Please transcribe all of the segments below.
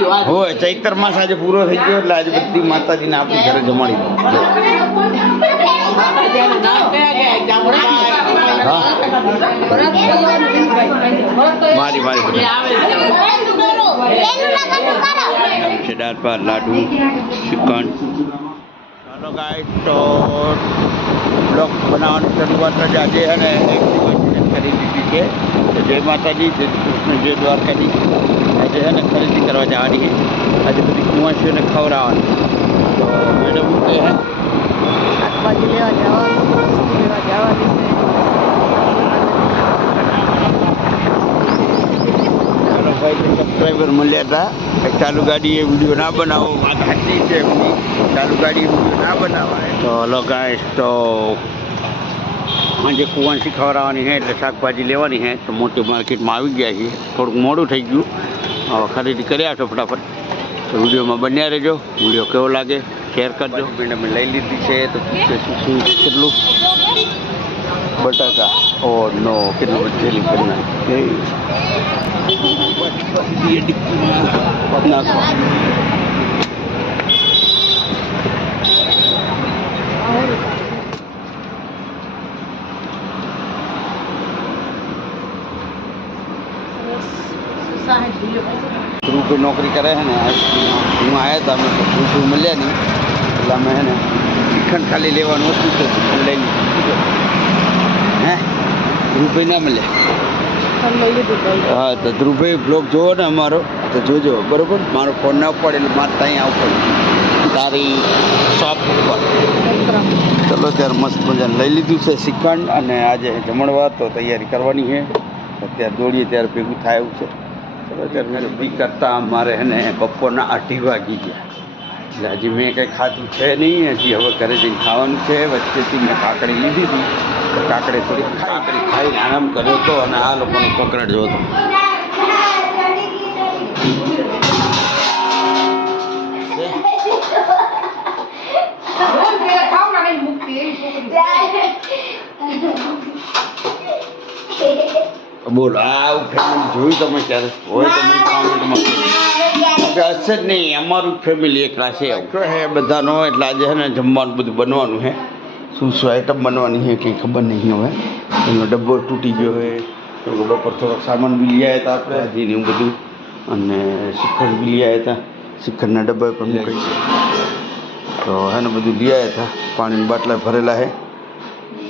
હોય ચૈત્ર માસ આજે પૂરો થઈ ગયો એટલે આજે બધી માતાજીને આપણી ઘરે જમાડી મારી દાળ ભાત લાડુ શ્રીખંડ. ચાલો ગાઈસ તો બ્લોગ બનાવવાની શરૂઆત જ આજે છે ને એક દિવસ કરી દીધી છે. જય માતાજી, જય કૃષ્ણ, જય દ્વારકાજી. આજે છે ને ખરીદી કરવા જવાની છે. આજે બધી કુંવાસીઓને ખવડાવવાની. તો મેડમ કહે છે શાકભાજી લેવા જવાનું ભાઈ સબસ્ક્રાઈબર મળ્યા હતા. ચાલુ ગાડી એ વિડીયો ના બનાવો, વાત સાચી છે એમની. ચાલુ ગાડી વિડીયો ના બનાવાય. તો હલો ગાઈસ, તો આજે કુંવાસી ખવડાવવાની છે એટલે શાકભાજી લેવાની છે. તો મોટી માર્કેટમાં આવી ગયા છીએ. થોડુંક મોડું થઈ ગયું, હવે ખરીદી કરી આવશો ફટાફટ. તો વિડીયોમાં બન્યા રહેજો. વિડીયો કેવો લાગે શેર કરજો. મેડમે લઈ લીધી છે. તો શું કેટલું બટાકા, ઓ નો કેટલું બચેલી કરી નાખી. રૂપે નોકરી કરે છે ને, હું આવ્યા હતા અમે તો રૂપે મળ્યા નહીં એટલે અમે છે ને શ્રીખંડ ખાલી લેવાનું હતું તો શ્રીખંડ લઈ લીધું. હે રૂપે ના મળ્યા. હા તો ધ્રુવભાઈ બ્લોગ જોવો ને અમારો તો જોજો બરાબર. મારો ફોન ના પડે એટલે મારે ત્યાં આવવું પડે તારી શોપ ઉપર. ચલો ત્યારે મસ્ત મજાને લઈ લીધું છે શ્રીખંડ. અને આજે જમણવાર તો તૈયારી કરવાની છે. અત્યારે દોડીએ ત્યારે ભેગું થાય એવું છે. ચલો ત્યારે બી કરતાં મારે એને બપોરના 8 વાગી ગયા એટલે હજી મેં કંઈ ખાધું છે નહીં. હજી હવે ઘરે જઈને ખાવાનું છે. વચ્ચેથી મેં કાકડી લીધી હતી. કાકડી થોડી કાકડી ખાઈને આરામ કર્યો હતો અને આ લોકોનો પકડ જો હતો. બોલો આવું ફેમિલી જોયું તમે ક્યારે હોય તો મને કોમેન્ટમાં હશે જ નહીં. અમારું ફેમિલી એકલા છે હે બધાનો. એટલે આજે છે ને જમવાનું બધું બનવાનું છે. શું શું આઈટમ બનવાની છે કંઈ ખબર નહીં. હવે એનો ડબ્બો તૂટી ગયો હોય તો બપોર થોડોક સામાન બી લઈ આવ્યા હતા આપણે હજી એવું બધું. અને શ્રીખંડ બી લઈ આવ્યા હતા. શ્રીખંડના ડબ્બા પણ મૂકાય છે. તો એને બધું લઈ આવ્યા હતા. પાણીની બાટલા ભરેલા છે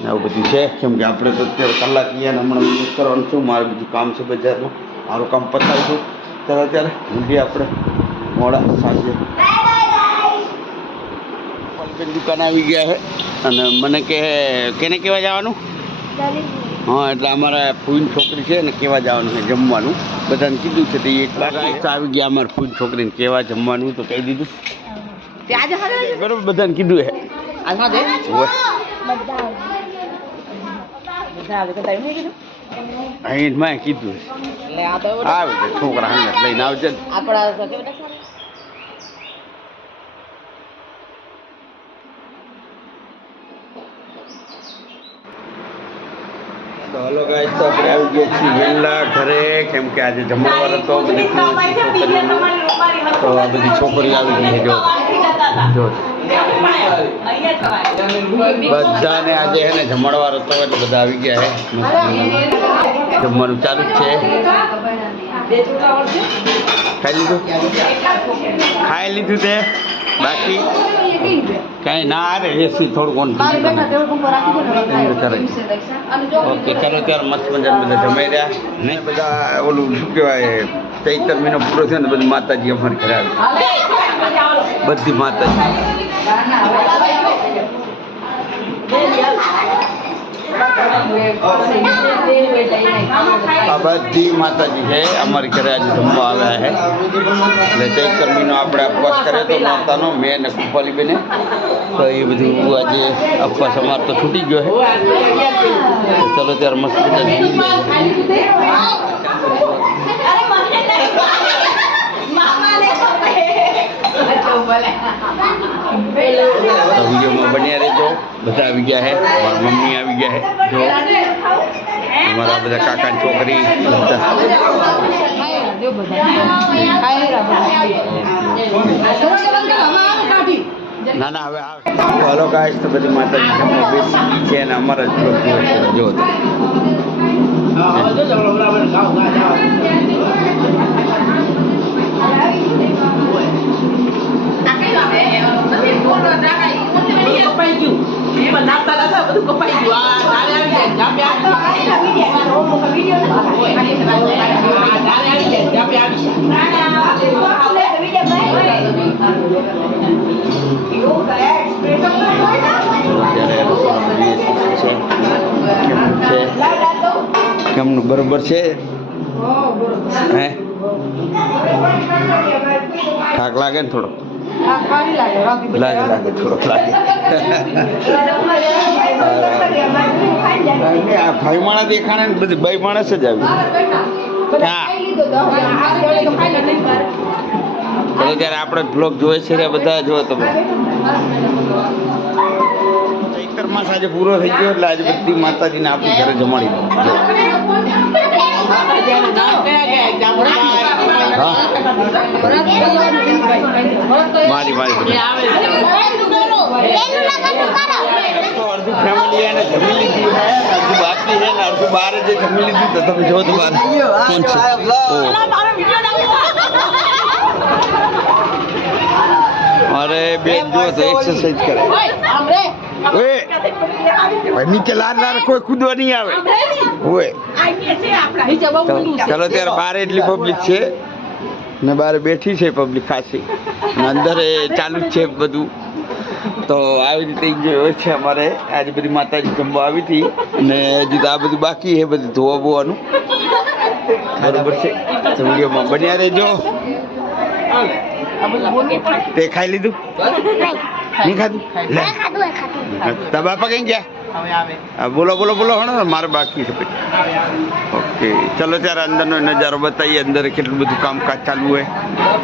ને આવું બધું છે. કેમ કે આપણે તો અત્યારે કલાક ગયા ને હમણાં યુઝ કરવાનું છું. મારે બધું કામ છે બજારમાં. મારું કામ પતાવીશું ત્યારે અત્યારે મૂકીએ આપણે મોડા સાંજે. દુકાન આવી ગયા છે અને મને કે કેને કહેવા જવાનું? હા એટલે અમારા ફૂઈની છોકરી છે ને કહેવા જવાનું છે જમવાનું. બધાને કીધું છે તો એક વાર આવી ગયા અમારા ફૂઈની છોકરીને કહેવા જમવાનું તો કહી દીધું બરાબર. બધાને કીધું છે અહીં મેં કીધું આવે છે છોકરા હંગત લઈને આવજે. તો હલો ગાઈસ, તો આપણે આવી ગયા છીએ વહેલા ઘરે. કેમ કે આજે જમણવાર હતો બધી છોકરીઓ. તો આ બધી છોકરીઓ આવી ગઈ છે. જો બધાને આજે છે ને જમણવાર હતો એટલે બધા આવી ગયા છે. જમવાનું ચાલુ જ છે. ખાઈ લીધું તે બાકી કાંઈ ના રે એસી થોડુંક ઓન કરે. ઓકે ચાલો ત્યારે મસ્ત મજાને બધા જમાઈ રહ્યા ને. બધા ઓલું શું કહેવાય ચૈત્ર મહિનો પૂરો થયો ને બધી માતાજી અમારી ઘરે આવી. બધી માતાજી આ બધી માતાજી છે અમારી ઘરે આજે જમવા આવ્યા છે. એટલે ચૈત્ર મહિનો આપણે ઉપવાસ કર્યો તો માતાનો મેં ને કુપાલી બેને. તો એ બધું આજે ઉપવાસ અમારે તો છૂટી ગયો છે. ચલો ત્યારે મસ્ત વિડીયોમાં બન્યા રહેજો. બધા આવી ગયા છે. મારા મમ્મી આવી ગયા છે. જો અમારા બધા કાકાની છોકરી બધા ના ના હવે હલો ગાઈસ તો બધી માતાજી જમવા બેસી છે અને અમારા જ બ્લોગ જોવે છે જો તો કેમનું બરોબર છે હે થાક લાગે ને થોડો લાગે થોડોક લાગે આ ભાઈ માણસ દેખાણે ને બધી ભાઈ માણસ જ આવી હા ચલો ત્યારે આપણે બ્લોગ જોઈએ છે બધા જો તમે ચૈત્ર માસ આજે પૂરો થઈ ગયો એટલે આજે બધી માતાજીને આપણી ઘરે જમાડી મારી અડધું ફેમિલી એને જમી લીધી હે અડધું બાકી છે ને અડધું બાર જે જમી લીધું તો તમે જો તો બાર કોણ છે અરે બેન જો તો એક્સરસાઇઝ કરે નીચે લાર કોઈ કૂદવા નહીં આવે હોય ચાલો ત્યારે બહાર એટલી પબ્લિક છે ને બહાર બેઠી છે પબ્લિક ખાસી અંદર ચાલુ જ છે બધું તો આવી રીતે હોય છે અમારે આજે બધી માતાજી જમવા આવી હતી ને હજી તો આ બધું બાકી છે બધું ધોવા બોવાનું બરોબર છે તો વિડીયોમાં બન્યા રહેજો તે ખાઈ લીધું નહીં ખાધું લે તારા બાપા કઈ ગયા બોલો હણો મારે બાકી છે ઓકે ચલો ત્યારે અંદરનો નજારો બતાવીએ અંદર કેટલું બધું કામકાજ ચાલુ હોય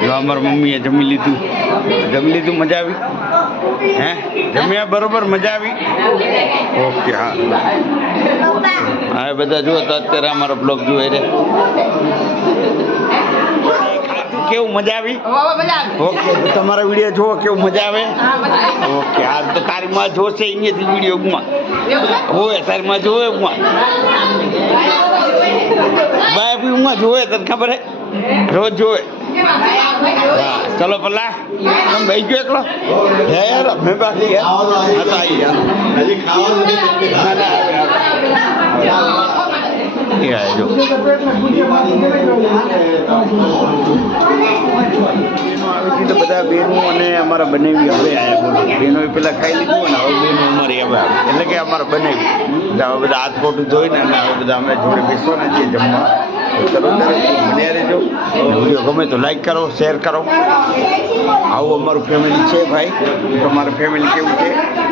જો અમારા મમ્મીએ જમી લીધું મજા આવી હે જમ્યા બરોબર મજા આવી ઓકે હા બધા જુઓ તો અત્યારે અમારો બ્લોગ જોઈ રે કેવું મજા આવી ઓકે તો તમારા વિડીયો જોવો કેવું મજા આવે ઓકે હા તો તારી માં જોશે અહીંયાથી વિડીયો હોય તારી માં જોવે બાય બી જોવે તને ખબર હે રોજ જોવે હા ચલો પલ્લા તમે ભાઈ ગયો એકલો હે યાર મેં બાકી ગયા હા તો આવી તો બધા બહેનો અને અમારા બનાવી હવે આવ્યા બોલો બહેનો પેલા ખાઈ લીધું ને હવે બહેનો અમારી હવે આવે એટલે કે અમારા બનાવી હવે બધા હાથ ખોટું જોઈને અને હવે બધા અમે જોડે બેસવાના છીએ જમવા ચલો બન્યા રહેજો વિડીયો ગમે તો લાઈક કરો શેર કરો આવું અમારું ફેમિલી છે ભાઈ તમારું ફેમિલી કેવું છે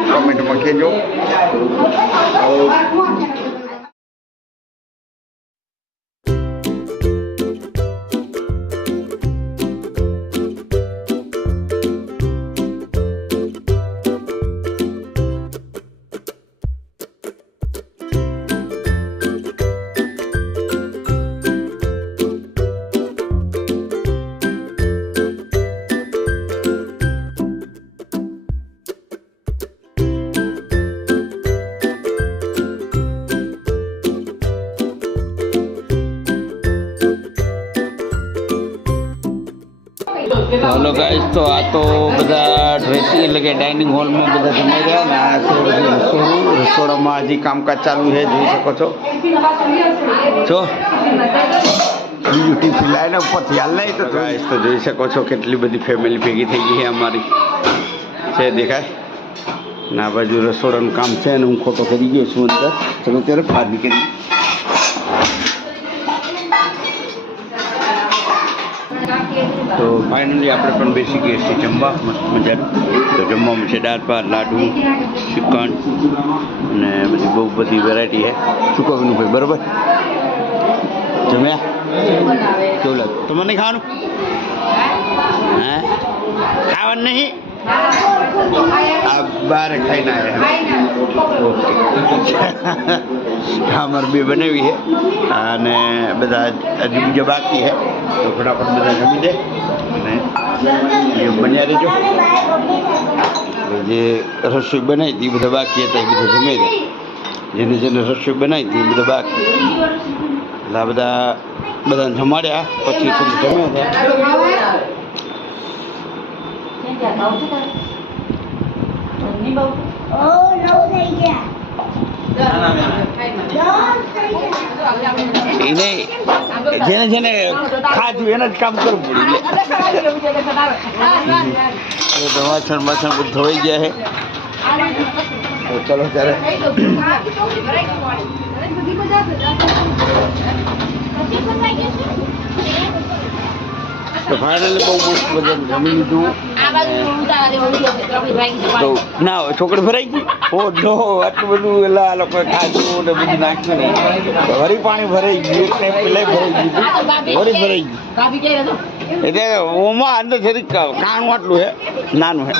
કોમેન્ટમાં કહેજો हेलो गाइस तो आ तो बधा ड्रेसिंग એટલે કે ડાઇનિંગ હોલમાં બધા જમાઈ ગયા ને આ છે બધું રસોડામાં હજી કામકાજ ચાલુ છે જોઈ શકો છો જો બીજું ટીફી લાઈને ઉપરથી હાલ નહીં તો ગાઈસ તો જોઈ શકો છો કેટલી બધી ફેમિલી ભેગી થઈ ગઈ છે અમારી છે દેખાય ના બાજુ રસોડાનું કામ છે ને હું ખોટો કરી ગયો છું અંદર ચલો ત્યારે બહાર નીકળી તો ફાઇનલી આપણે પણ બેસી ગયા છીએ જમવા મસ્ત મજાનું તો જમવામાં છે દાળ ભાત લાડુ ચિકન અને બહુ બધી વેરાયટી છે શું કહું ભાઈ બરાબર જમ્યા કેવું લાગે તમારે નહીં ખાવાનું હે ખાવાનું નહીં આ બહાર ખાઈને આવ્યા અમારે બે બનાવી છે અને બધા હજુ બીજા બાકી છે તો ફટાફટ બધા જમી દે અને એ બન્યા રહેજો. જે રસોઈ બનાવી હતી એ બધા બાકી હતા એ બધા જમી દે. જેને રસોઈ બનાવી હતી એ બધા બાકી એટલે આ બધાને જમાડ્યા પછી થોડું જમ્યા એને જેને ખાધું એને જ કામ કરવું પડે. વાસણ બધું ધોઈ ગયા છે તો ચલો ત્યારે તો ફાઇનલી બહુ મસ્ત બધા જમી લીધું. તો ના છોકરી ભરાઈ ગઈ ઓ નો આટલું બધું એટલે આ લોકોએ ખાધું ને બધું નાખ્યું ને વરી પાણી ભરાઈ ગયું એટલે પેલા ભરાઈ ગયું વરી ભરાઈ ગયું એટલે ઓમાં અંદર જરીક કાણું આટલું છે નાનું છે.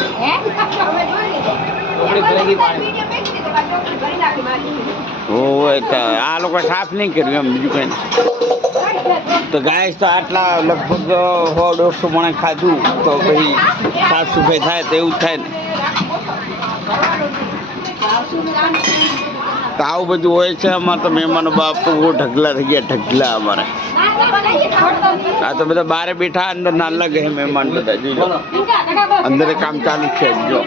આ લોકો સાફ નહીં કર્યું એમ બીજું કઈ તો ગાય તો આટલા લગભગ 100-150 મણે ખાધું તો પછી સાફ સફાઈ થાય તો એવું જ થાય ને. તો આવું બધું હોય છે અમારે તો મહેમાનો બાપ તો બહુ ઢગલા થઈ ગયા ઢગલા અમારે. આ તો બધા બારે બેઠા અંદર ના લાગે છે મહેમાન બધા જોઈ અંદર કામ ચાલુ છે જો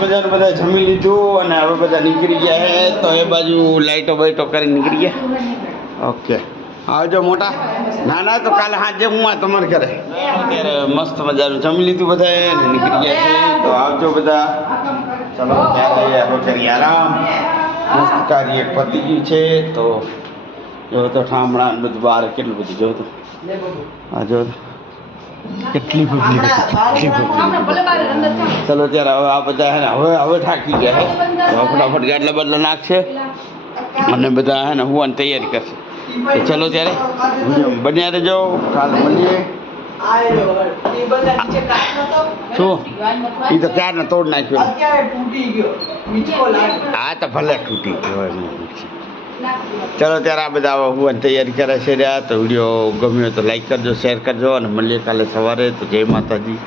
મજાનું બધા જમી લીધું અને હવે બધા નીકળી ગયા છે તો એ બાજુ લાઈટો બાઈટો કરી નીકળી ગયા. ઓકે આવજો મોટા. ના ના તો કાલે સાંજે હું આ તમારે ઘરે અત્યારે મસ્ત મજાનું જમી લીધું બધાએ અને નીકળી ગયા છે તો આવજો બધા. ચલો ત્યારે હવે કરીએ આરામ. મસ્ત કાર્ય પતી ગયું છે તો જો તો ઠામણા બધું બહાર કેટલું બધું જો તો આ જો કેટલી પબ્લિક હતી. ચલો ત્યારે હવે આ બધા હે ને હવે થાકી ગયા છે હવે ફટાફટ ગાડલા બદલા નાખશે અને બધા હે ને હોવાની તૈયારી કરશે. તો ચલો ત્યારે બન્યા રહેજો કાલે મળીએ. શું એ તો ક્યારને તોડ નાખ્યો. હા તો ભલે તૂટી ગયો. ચલો ત્યારે આ બધા હોવાની તૈયારી કરે છે રહ્યા તો વિડીયો ગમ્યો તો લાઈક કરજો શેર કરજો અને મળીએ કાલે સવારે. તો જય માતાજી.